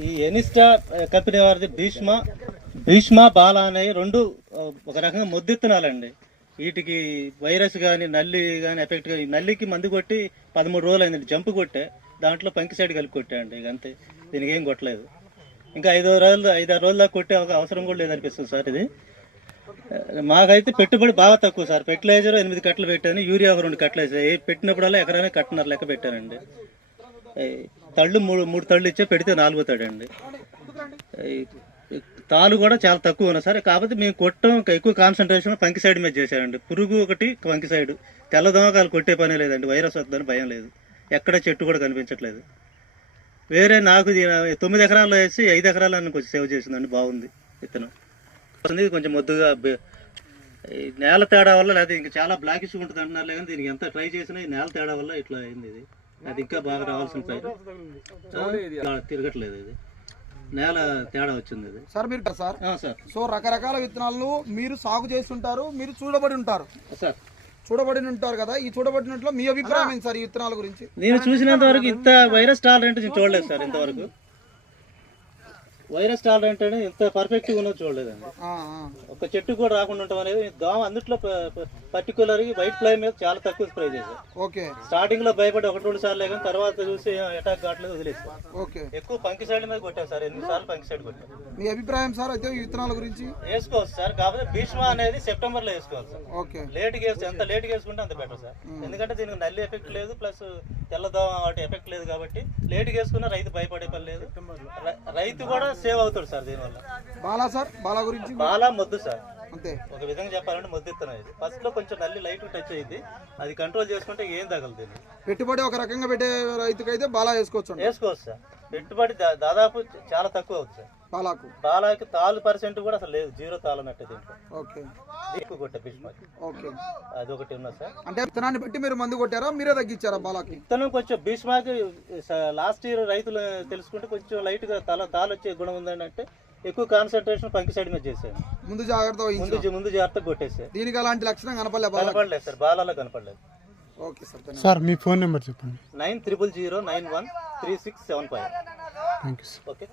ఈ ఎనిస్టా కంపెనీ వారిది భీష్మ బాల అనే రెండు ఒక రకంగా మొద్దిత్తనాలండి. వీటికి వైరస్ కానీ నల్లి కానీ ఎఫెక్ట్ కానీ, నల్లికి మందు కొట్టి 13 రోజులు అయిందండి. జంపు కొట్టే దాంట్లో పంకిసైడ్ కలిపి కొట్టాయండి. ఇక అంతే, దీనికి ఏం కొట్టలేదు. ఇంకా 5-6 రోజుల దాకా కొట్టే ఒక అవసరం కూడా లేదనిపిస్తుంది సార్. ఇది మాకైతే పెట్టుబడి బాగా తక్కువ సార్. ఫెర్టిలైజర్ 8 కట్టలు పెట్టాను, యూరియా ఒక 2 కట్టలు వేసాను. పెట్టినప్పుడల్లా ఎకరానికి 1.5 లెక్క పెట్టానండి. తళ్ళు మూడు తళ్ళు ఇచ్చే పెడితే 4వ తడండి. తాలు కూడా చాలా తక్కువ ఉన్నాయి సార్. కాకపోతే మేము కొట్టడం ఎక్కువ కాన్సన్ట్రేషన్ పంకిసైడ్ మీద చేశారండి. పురుగు ఒకటి పంకిసైడ్, తెల్లదోమకాలు కొట్టే పనే లేదండి. వైరస్ వస్తుందని భయం లేదు. ఎక్కడ చెట్టు కూడా కనిపించట్లేదు. వేరే నాకు 9 ఎకరాల్లో వేసి 5 ఎకరాలను కొంచెం సేవ్ చేసిందండి. బాగుంది విత్తనం. కొంచెం మొద్దుగా నేల తేడా వల్ల, లేదా ఇంకా చాలా బ్లాకిష్ ఉంటుంది అంటున్నారు. కానీ దీనికి ఎంత ట్రై చేసినా ఈ నేల తేడా వల్ల ఇట్లా అయింది. ఇది అది ఇంకా బాగా రావాల్సిన పైరు తిరగట్లేదు. ఇది నేల తేడా వచ్చింది. ఇది సార్ మీరు సార్ సార్ సో రకరకాల విత్తనాలను మీరు సాగు చేస్తుంటారు, మీరు చూడబడి ఉంటారు సార్. చూడబడి ఉంటారు కదా, ఈ చూడబడినట్లో మీ అభిప్రాయం ఏంటి సార్ ఈ విత్తనాల గురించి? నేను చూసినంత వరకు ఇంత వైరస్ టాలరెంట్ నేను చూడలేదు సార్. ఇంతవరకు వైరస్ టాలరెంట్ అనేది ఇంత పర్ఫెక్ట్గా ఉన్నది చూడలేదండి. ఒక చెట్టు కూడా రాకుండా ఉండటం అనేది దోమ అందుట్లో పర్టికులర్ వైట్ ఫ్లై మీద చాలా తక్కువ స్ప్రే చేశారు. ఓకే, స్టార్టింగ్ లో భయపడి 1-2 సార్లు కానీ తర్వాత చూసి అటాక్ కావట్లేదు, వదిలేస్తాం. ఓకే, ఎక్కువ పంకిసైడ్ మీద కొట్టాం సార్. 8 సార్లు పంకిసైడ్ కొట్టాం. మీ అభిప్రాయం సార్ అయితే ఈ విత్తనాల గురించి? వేసుకోవచ్చు సార్, కాకపోతే భీష్మ అనేది సెప్టెంబర్ లో వేసుకోవాలి సార్. ఓకే, లేట్గా వేస్తే ఎంత లేట్గా వేసుకుంటే అంత బెటర్ సార్. ఎందుకంటే దీనికి నల్లి ఎఫెక్ట్ లేదు, ప్లస్ తెల్లదోమ వాటి ఎఫెక్ట్ లేదు. కాబట్టి లేట్గా వేసుకున్నా రైతు భయపడే పని లేదు, రైతు కూడా సేవ్ అవుతాడు సార్ దీనివల్ల. బాలా సార్, బాలా గురించి? బాలా మొద్దు సార్. అంతే, ఒక విధంగా చెప్పాలంటే మొద్దుతున్నాయి. ఇది ఫస్ట్ లో కొంచెం నల్లి లైట్ టచ్ అయ్యింది, అది కంట్రోల్ చేసుకుంటే ఏం తగలదు. పెట్టుబడి ఒక రకంగా పెట్టే రైతుకైతే బాలా వేసుకోవచ్చు సార్. పెట్టుబడి దాదాపు చాలా తక్కువ అవుతుంది సార్. బాలాకి తాలు % కూడా అసలు లేదు, 0 తాలు అన్నట్టు దీంట్లో. ఓకే, ఎక్కువ కొట్టే భీష్మకి. ఓకే, అదొకటి ఉన్నది సార్. అంటే విత్తనాన్ని బట్టి మీరు మందు కొట్టారా, మీరే తగ్గించారా బాలాకి? విత్తనం కొంచెం భీష్మకి లాస్ట్ ఇయర్ రైతులు తెలుసుకుంటే కొంచెం లైట్ గా తాలు వచ్చే గుణం ఉందని అంటే ఎక్కువ కాన్సన్ట్రేషన్ పంకిసైడ్ మీద చేశాను. ముందు జాగ్రత్తగా కొట్టేసారు. దీనికి అలాంటి లక్షణం కనపడలేదు సార్, బాలలో కనపడలేదు. Okay sir. సార్ మీ ఫోన్ నెంబర్ చెప్పండి. 9000913675. Thank you sir. ఓకే.